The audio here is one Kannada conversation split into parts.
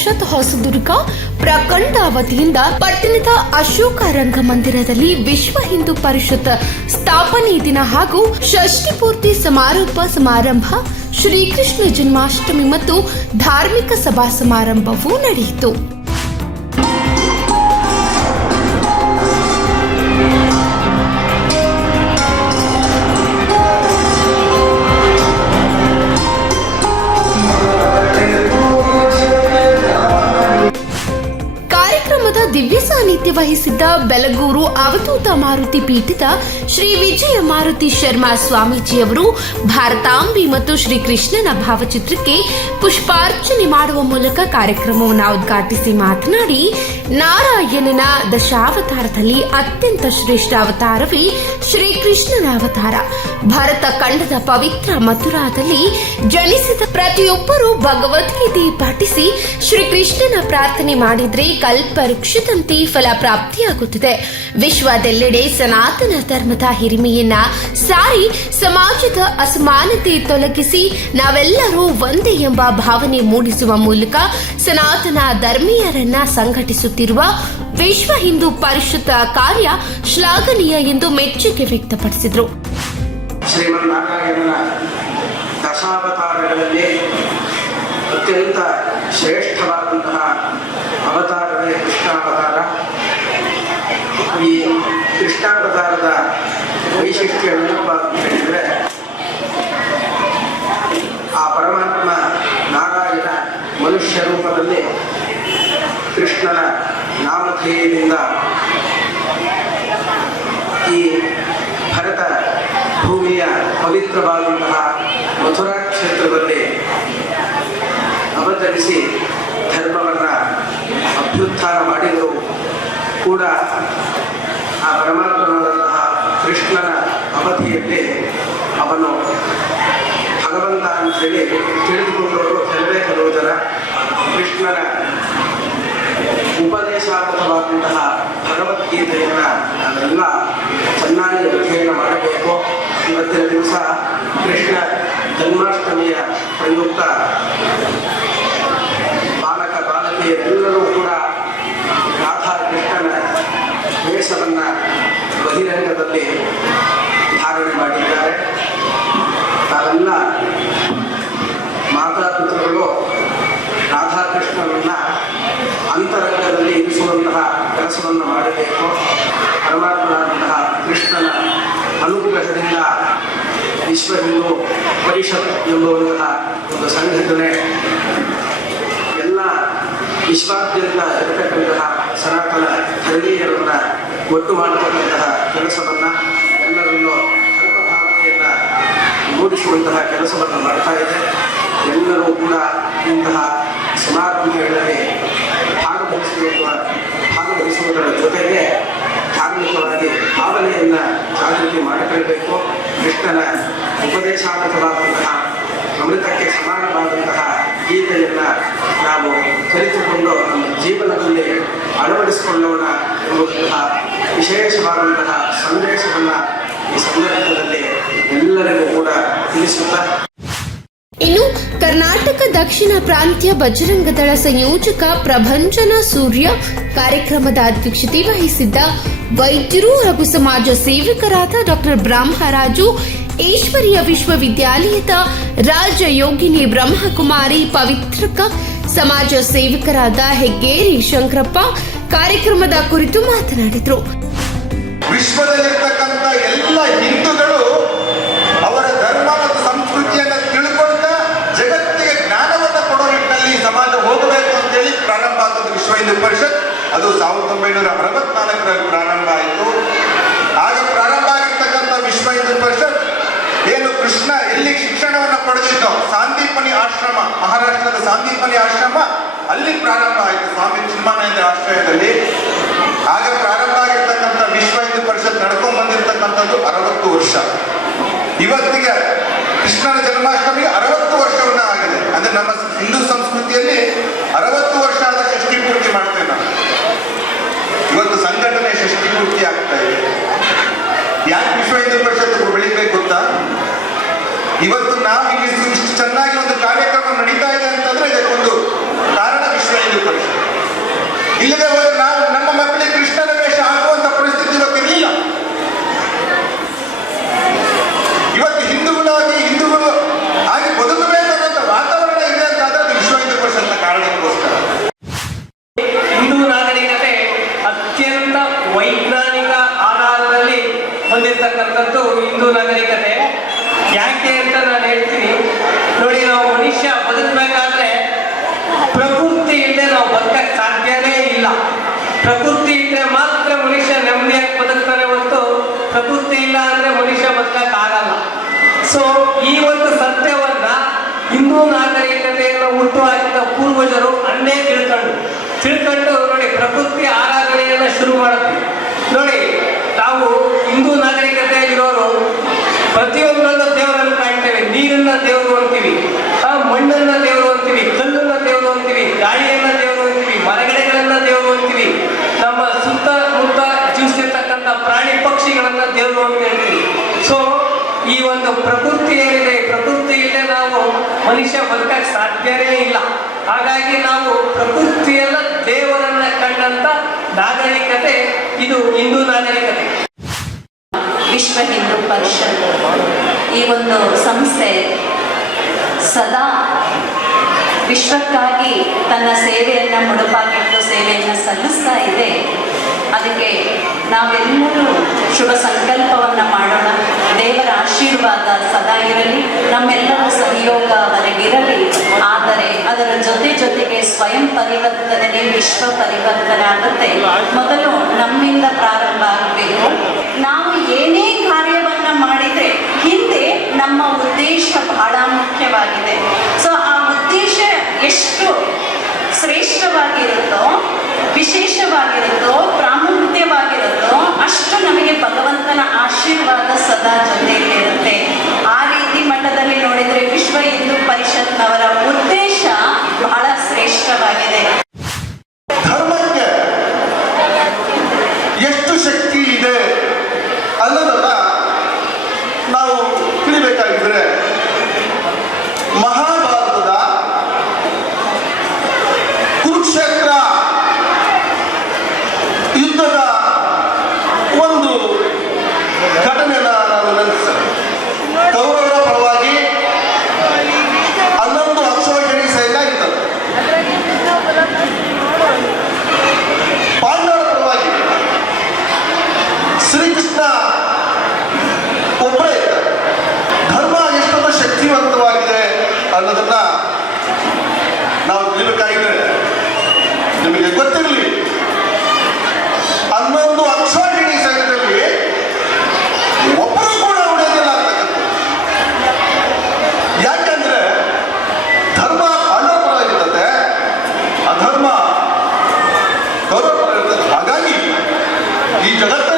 ಪರಿಷತ್ ಹೊಸದುರ್ಗ ಪ್ರಖಂಡ ವತಿಯಿಂದ ಪಟ್ಟಣದ ಅಶೋಕ ರಂಗಮಂದಿರದಲ್ಲಿ ವಿಶ್ವ ಹಿಂದೂ ಪರಿಷತ್ ಸ್ಥಾಪನೆ ದಿನ ಹಾಗೂ ಷಷ್ಠಿ ಪೂರ್ತಿ ಸಮಾರೋಪ ಸಮಾರಂಭ, ಶ್ರೀಕೃಷ್ಣ ಜನ್ಮಾಷ್ಟಮಿ ಮತ್ತು ಧಾರ್ಮಿಕ ಸಭಾ ಸಮಾರಂಭವೂ ನಡೆಯಿತು. ವಹಿಸಿದ್ದ ಬೆಲಗೂರು ಅವಧೂತ ಮಾರುತಿ ಪೀಠದ ಶ್ರೀ ವಿಜಯ ಮಾರುತಿ ಶರ್ಮಾ ಸ್ವಾಮೀಜಿಯವರು ಭಾರತಾಂಬಿ ಮತ್ತು ಶ್ರೀ ಕೃಷ್ಣನ ಭಾವಚಿತ್ರಕ್ಕೆ ಪುಷ್ಪಾರ್ಚನೆ ಮಾಡುವ ಮೂಲಕ ಕಾರ್ಯಕ್ರಮವನ್ನು ಉದ್ಘಾಟಿಸಿ ಮಾತನಾಡಿ, ನಾರಾಯಣನ ದಶಾವತಾರದಲ್ಲಿ ಅತ್ಯಂತ ಶ್ರೇಷ್ಠ ಅವತಾರವೇ ಶ್ರೀಕೃಷ್ಣನ ಅವತಾರ. ಭಾರತ ಖಂಡದ ಪವಿತ್ರ ಮಥುರಾದಲ್ಲಿ ಜನಿಸಿದ ಪ್ರತಿಯೊಬ್ಬರೂ ಭಗವದ್ಗೀತೆ ಪಠಿಸಿ ಶ್ರೀಕೃಷ್ಣನ ಪ್ರಾರ್ಥನೆ ಮಾಡಿದ್ರೆ ಕಲ್ಪ ವೃಕ್ಷದಂತೆ ಫಲ ಪ್ರಾಪ್ತಿಯಾಗುತ್ತದೆ ವಿಶ್ವದೆಲ್ಲೆಡೆ ಸನಾತನ ಧರ್ಮದ ಹಿರಿಮೆಯನ್ನ ಸಾರಿ ಸಮಾಜದ ಅಸಮಾನತೆ ತೊಲಗಿಸಿ ನಾವೆಲ್ಲರೂ ಒಂದೇ ಎಂಬ ಭಾವನೆ ಮೂಡಿಸುವ ಮೂಲಕ ಸನಾತನ ಧರ್ಮೀಯರನ್ನ ಸಂಘಟಿಸುತ್ತಿರುವ ವಿಶ್ವ ಹಿಂದೂ ಪರಿಷತ್ ಕಾರ್ಯ ಶ್ಲಾಘನೀಯ ಎಂದು ಮೆಚ್ಚುಗೆ ವ್ಯಕ್ತಪಡಿಸಿದರು. ದಶಾವತಾರಗಳಲ್ಲಿ ಅತ್ಯಂತ ಶ್ರೇಷ್ಠವಾದಂತಹ ಅವತಾರವೇ ಕೃಷ್ಣಾವತಾರ. ಈ ಕೃಷ್ಣಾವತಾರದ ವೈಶಿಷ್ಟ್ಯ ಏನಪ್ಪ ಅಂತ ಹೇಳಿದರೆ ಆ ಪರಮಾತ್ಮ ನಾರಾಯಣ ಮನುಷ್ಯ ರೂಪದಲ್ಲಿ ಕೃಷ್ಣನ ನಾಮಧೇಯದಿಂದ ಈ ಭರತ ಭೂಮಿಯ ಪವಿತ್ರವಾದಂತಹ ಮಥುರಾ ಕ್ಷೇತ್ರದಲ್ಲಿ ಅವತರಿಸಿ ಧರ್ಮವನ್ನು ಅಭ್ಯುತ್ಥಾನ ಮಾಡಿದರೂ ಕೂಡ ಪರಮಾತ್ಮನಾದಂತಹ ಕೃಷ್ಣನ ಅವಧಿಯಲ್ಲಿ ಅವನು ಭಗವಂತ ಅಂತೇಳಿ ತಿಳಿದುಕೊಂಡವರು ಕೆಲವೇ ಕೆಲವು ಕೃಷ್ಣನ ಉಪದೇಶಾತ್ಮಕವಾದಂತಹ ಭಗವದ್ಗೀತೆಯನ್ನು ನಾವೆಲ್ಲ ಚೆನ್ನಾಗಿ ಅಧ್ಯಯನ ಮಾಡಬೇಕು. ಇವತ್ತಿನ ದಿವಸ ಕೃಷ್ಣ ಜನ್ಮಾಷ್ಟಮಿಯ ಪ್ರಯುಕ್ತ ಬಾಲಕ, ಬಾಲಕಿಯರೆಲ್ಲರೂ ಕೂಡ ವೇಷವನ್ನು ಬಹಿರಂಗದಲ್ಲಿ ಧಾರಣೆ ಮಾಡಿದ್ದಾರೆ. ನಾವೆಲ್ಲ ಮಾತಾಪಿತೃಗಳು ರಾಧಾಕೃಷ್ಣರನ್ನ ಅಂತರಂಗದಲ್ಲಿ ಇರಿಸುವಂತಹ ಕೆಲಸವನ್ನು ಮಾಡಬೇಕು. ಪರಮಾತ್ಮನಾದಂತಹ ಕೃಷ್ಣನ ಅನುಗ್ರಹದಿಂದ ವಿಶ್ವ ಹಿಂದೂ ಪರಿಷತ್ ಎಂಬುವಂತಹ ಒಂದು ಸಂಘಟನೆ ವಿಶ್ವಾದ್ಯಂತ ಇರತಕ್ಕಂತಹ ಸನಾತನ ಧರ್ಮೀಯರನ್ನ ಒಟ್ಟು ಮಾಡತಕ್ಕಂತಹ ಕೆಲಸವನ್ನು ಎಲ್ಲರನ್ನು ಧರ್ಮಭಾವನೆಯನ್ನ ಮೂಡಿಸುವಂತಹ ಕೆಲಸವನ್ನು ಮಾಡ್ತಾ ಇದೆ ಎಲ್ಲರೂ ಕೂಡ ಇಂತಹ ಸಮಾರಂಭಗಳಲ್ಲಿ ಭಾಗವಹಿಸುವ ಭಾಗವಹಿಸುವುದರ ಜೊತೆಗೆ ಧಾರ್ಮಿಕವಾಗಿ ಭಾವನೆಯನ್ನು ಜಾಗೃತಿ ಮಾಡಿಕೊಳ್ಳಬೇಕು ಕೃಷ್ಣನ ಉಪದೇಶಾತ್ಮಕವಾದಂತಹ ಅಮೃತಕ್ಕೆ ಸಮಾನವಾದಂತಹ ಗೀತೆಯನ್ನು ನಾವು ಕಲಿತುಕೊಂಡು ನಮ್ಮ ಜೀವನದಲ್ಲಿ ಅಳವಡಿಸಿಕೊಳ್ಳೋಣ ಎಂಬುದಂತಹ ವಿಶೇಷವಾದಂತಹ ಸಂದೇಶವನ್ನು ಈ ಸಂದರ್ಭದಲ್ಲಿ ಎಲ್ಲರಿಗೂ ಕೂಡ ತಿಳಿಸುತ್ತಾ ಇನ್ನು ಕರ್ನಾಟಕ ದಕ್ಷಿಣ ಪ್ರಾಂತ್ಯ ಬಜರಂಗದಳ ಸಂಯೋಜಕ ಪ್ರಭಂಜನ ಸೂರ್ಯ ಕಾರ್ಯಕ್ರಮದ ಅಧ್ಯಕ್ಷತೆ ವಹಿಸಿದ್ದ ವೈದ್ಯರು ಹಾಗೂ ಸಮಾಜ ಸೇವಕರಾದ ಡಾಕ್ಟರ್ ಬ್ರಹ್ಮರಾಜು, ಈಶ್ವರಿಯ ವಿಶ್ವವಿದ್ಯಾಲಯದ ರಾಜಯೋಗಿನಿ ಬ್ರಹ್ಮಕುಮಾರಿ, ಪವಿತ್ರಕ, ಸಮಾಜ ಸೇವಕರಾದ ಹೆಗ್ಗೇರಿ ಶಂಕರಪ್ಪ ಕಾರ್ಯಕ್ರಮದ ಕುರಿತು ಮಾತನಾಡಿದರು. ವಿಶ್ವದಲ್ಲಿರ್ತಕ್ಕಂಥ ಎಲ್ಲ ಹಿಂದೂಗಳು ಅವರ ಧರ್ಮ ಮತ್ತು ಸಂಸ್ಕೃತಿಯನ್ನು ತಿಳ್ಕೊಳ್ತಾ ಜಗತ್ತಿಗೆ ಜ್ಞಾನವನ್ನು ಕೊಡೋ ನಿಟ್ಟಿನಲ್ಲಿ ಸಮಾಜ ಹೋಗಬೇಕು ಅಂತೇಳಿ ಪ್ರಾರಂಭ ಆದ ವಿಶ್ವ ಹಿಂದೂ ಪರಿಷತ್. ಅದು ಸಾವಿರದ ಒಂಬೈನೂರ ಅರವತ್ನಾಲ್ಕರಲ್ಲಿ ಪ್ರಾರಂಭ ಆಯಿತು. ಆಗ ಪ್ರಾರಂಭ ಆಗಿರ್ತಕ್ಕಂಥ ವಿಶ್ವ ಹಿಂದೂ ಪರಿಷತ್ ಏನು ಕೃಷ್ಣ ಎಲ್ಲಿ ಶಿಕ್ಷಣವನ್ನು ಪಡೆದಿದ್ದೋ, ಸಾಂದೀಪನಿ ಆಶ್ರಮ, ಮಹಾರಾಷ್ಟ್ರದ ಸಾಂದೀಪನಿ ಆಶ್ರಮ, ಅಲ್ಲಿ ಪ್ರಾರಂಭ ಆಯಿತು ಸ್ವಾಮಿ ಚಿನ್ಮಾನಂದ ಆಶ್ರಯದಲ್ಲಿ ಆಗ ಪ್ರಾರಂಭ ಆಗಿರ್ತಕ್ಕಂಥ ವಿಶ್ವ ಹಿಂದೂ ಪರಿಷತ್ ನಡ್ಕೊಂಡ್ ಬಂದಿರತಕ್ಕಂಥದ್ದು ಅರವತ್ತು ವರ್ಷ ಇವತ್ತಿಗೆ ಕೃಷ್ಣನ ಜನ್ಮಾಷ್ಟಮಿ ಅರವತ್ತು ವರ್ಷವನ್ನ ಆಗಿದೆ ಅಂದ್ರೆ ನಮ್ಮ ಹಿಂದೂ ಸಂಸ್ಕೃತಿಯಲ್ಲಿ ಅರವತ್ತು ವರ್ಷ ಆದ ಷಷ್ಠಿ ಪೂರ್ತಿ ಮಾಡ್ತೇವೆ ನಾವು ಇವತ್ತು ಸಂಘಟನೆ ಷಷ್ಠಿ ಪೂರ್ತಿ ಆಗ್ತಾ ಇದೆ ಯಾಕೆ ವಿಶ್ವ ಹಿಂದೂ ಪರಿಷತ್ ಬೆಳಿಬೇಕು ಗೊತ್ತಾ ಇವತ್ತು ನಾವು ಇಲ್ಲಿ ಚೆನ್ನಾಗಿ ಒಂದು ಕಾರ್ಯಕ್ರಮ ನಡೀತಾ ಇದೆ ಅಂತಂದ್ರೆ ಇದಕ್ಕೊಂದು ಪ್ರಕೃತಿ ಇದ್ರೆ ಮಾತ್ರ ಮನುಷ್ಯ ನೆಮ್ಮದಿಯಾಗಿ ಬದುಕ್ತಾನೆ ಹೊರತು ಪ್ರಕೃತಿ ಇಲ್ಲ ಅಂದ್ರೆ ಮನುಷ್ಯ ಬದುಕಕ್ಕಾಗಲ್ಲ ಸೊ ಈ ಒಂದು ಸತ್ಯವನ್ನ ಹಿಂದೂ ನಾಗರಿಕತೆಯನ್ನು ಹುಟ್ಟು ಹಾಕಿದ ಪೂರ್ವಜರು ಅನ್ನೇ ತಿಳ್ಕೊಂಡು. ತಿಳ್ಕೊಂಡು ನೋಡಿ, ಪ್ರಕೃತಿ ಆರಾಧನೆಯನ್ನ ಶುರು ಮಾಡುತ್ತೆ. ನೋಡಿ ತಾವು ಹಿಂದೂ ನಾಗರಿಕತೆ ಇರೋರು, ಪ್ರತಿಯೊಂದರಲ್ಲೂ ದೇವರನ್ನು ಕಾಣ್ತೇವೆ. ನೀರನ್ನ ದೇವರು ಅಂತೀವಿ. ಆ ಮಣ್ಣನ್ನ ದೇವರು ಅಂತೀವಿ. ಕಲ್ಲನ್ನ ದೇವರು ಅಂತೀವಿ. ಗಾಳಿಯನ್ನ ದೇವರು ದೇವರು ಅಂತ ಹೇಳ್ತೀವಿ ಸೊ ಈ ಒಂದು ಪ್ರಕೃತಿ ಏನಿದೆ, ಪ್ರಕೃತಿ ಪ್ರಕೃತಿಯಲ್ಲೇ ನಾವು ಮನುಷ್ಯ ಬದುಕಕ್ಕೆ ಸಾಧ್ಯವೇ ಇಲ್ಲ. ಹಾಗಾಗಿ ನಾವು ಪ್ರಕೃತಿಯಲ್ಲ ದೇವರನ್ನ ಕಂಡಂತ ನಾಗರಿಕತೆ, ಇದು ಹಿಂದೂ ನಾಗರಿಕತೆ. ವಿಶ್ವ ಹಿಂದೂ ಪರಿಷತ್. ಈ ಒಂದು ಸಂಸ್ಥೆ ಸದಾ ವಿಶ್ವಕ್ಕಾಗಿ ತನ್ನ ಸೇವೆಯನ್ನು ಮುಡುಪಾಗಿಟ್ಟು ಸೇವೆಯನ್ನು ಸಲ್ಲಿಸ್ತಾ ಇದೆ. ಅದಕ್ಕೆ ನಾವೆಲ್ಲರೂ ಶುಭ ಸಂಕಲ್ಪವನ್ನು ಮಾಡೋಣ. ದೇವರ ಆಶೀರ್ವಾದ ಸದಾ ಇರಲಿ. ನಮ್ಮೆಲ್ಲರ ಸಹಯೋಗ ಅವರಿಗಿರಲಿ ಆದರೆ ಅದರ ಜೊತೆ ಜೊತೆಗೆ ಸ್ವಯಂ ಪರಿವರ್ತನೆ ವಿಶ್ವ ಪರಿವರ್ತನೆ ಆಗುತ್ತೆ ಮೊದಲು ನಮ್ಮಿಂದ ಪ್ರಾರಂಭ ಆಗಬೇಕು. ನಾವು ಏನೇ ಕಾರ್ಯವನ್ನು ಮಾಡಿದ್ರೆ ಹಿಂದೆ ನಮ್ಮ ಉದ್ದೇಶ ಬಹಳ ಮುಖ್ಯವಾಗಿದೆ. ಸೊ ಆ ಉದ್ದೇಶ ಎಷ್ಟು ಶ್ರೇಷ್ಠವಾಗಿರುತ್ತೋ ವಿಶೇಷವಾಗಿರುತ್ತೋ, ಪ್ರಾಮುಖ್ಯವಾಗಿರುತ್ತೋ, ಅಷ್ಟು ನಮಗೆ ಭಗವಂತನ ಆಶೀರ್ವಾದ ಸದಾ ಜೊತೆಯಲ್ಲಿರುತ್ತೆ. ಆ ರೀತಿ ಮಟ್ಟದಲ್ಲಿ ನೋಡಿದ್ರೆ ವಿಶ್ವ ಹಿಂದೂ ಪರಿಷತ್ನವರ ಉದ್ದೇಶ ಬಹಳ ಶ್ರೇಷ್ಠವಾಗಿದೆ ಧರ್ಮಕ್ಕೆ ಎಷ್ಟು ಶಕ್ತಿ ಇದೆ ಅನ್ನೋದನ್ನ ನಾವು ತಿಳಿಬೇಕಾಗಿದ್ರೆ ಮಹಾಭಾರತದ ಕುರುಕ್ಷೇತ್ರ ಯುದ್ಧದ ಒಂದು ಘಟನೆಯನ್ನ ನಾವು ನೆನಪಿಸ್ತೇವೆ ಕೌರವರ ಪರವಾಗಿ ಹನ್ನೊಂದು ಅಕ್ಷೋಹಿಣಿ ಸೈನ್ಯ ಇರ್ತದೆ ಪಾಂಡವರ ಪರವಾಗಿ ಶ್ರೀಕೃಷ್ಣ ಒಬ್ಬರೇ ಇದ್ದಾರೆ ಧರ್ಮ ಎಷ್ಟೊಂದು ಶಕ್ತಿವಂತವಾಗಿದೆ ಅನ್ನೋದನ್ನ ನಾವು ತಿಳಿಬೇಕಾಗಿದೆ. ನಿಮಗೆ ಗೊತ್ತಿರಲಿ, ಹನ್ನೊಂದು ಅಕ್ಷೋಹಿಣಿ ಸಂಘದಲ್ಲಿ ಒಬ್ಬರು ಕೂಡ ಉಳಿಯೋದಿಲ್ಲ ಯಾಕಂದ್ರೆ ಧರ್ಮ ಪರವಾಗಿರ್ತದೆ ಅಧರ್ಮ ಗೌರವ ಇರ್ತದೆ. ಹಾಗಾಗಿ ಈ ಜಗತ್ತಿನಲ್ಲಿ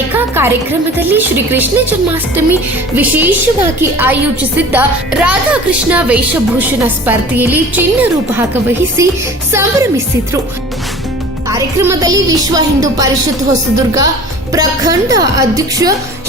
ಬಳಿಕ ಕಾರ್ಯಕ್ರಮದಲ್ಲಿ ಶ್ರೀಕೃಷ್ಣ ಜನ್ಮಾಷ್ಟಮಿ ವಿಶೇಷವಾಗಿ ಆಯೋಜಿಸಿದ್ದ ರಾಧಾಕೃಷ್ಣ ವೇಷಭೂಷಣ ಸ್ಪರ್ಧೆಯಲ್ಲಿ ಚಿನ್ನರು ಭಾಗವಹಿಸಿ ಸಂಭ್ರಮಿಸಿದ್ರು. ಕಾರ್ಯಕ್ರಮದಲ್ಲಿ ವಿಶ್ವ ಹಿಂದೂ ಪರಿಷತ್ ಹೊಸದುರ್ಗ ಪ್ರಖಂಡ ಅಧ್ಯಕ್ಷ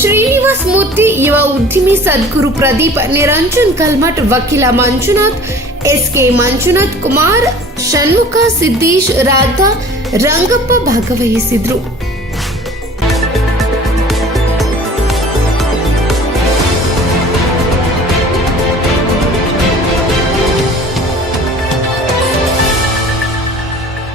ಶ್ರೀನಿವಾಸ್ ಮೂರ್ತಿ, ಯುವ ಉದ್ಯಮಿ ಸದ್ಗುರು ಪ್ರದೀಪ್, ನಿರಂಜನ್ ಕಲ್ಮಠ್, ವಕೀಲ ಮಂಜುನಾಥ್, ಎಸ್ಕೆ ಮಂಜುನಾಥ್, ಕುಮಾರ್, ಷಣ್ಮುಖ ಸಿದ್ದೇಶ್, ರಾಧಾ ರಂಗಪ್ಪ ಭಾಗವಹಿಸಿದ್ರು.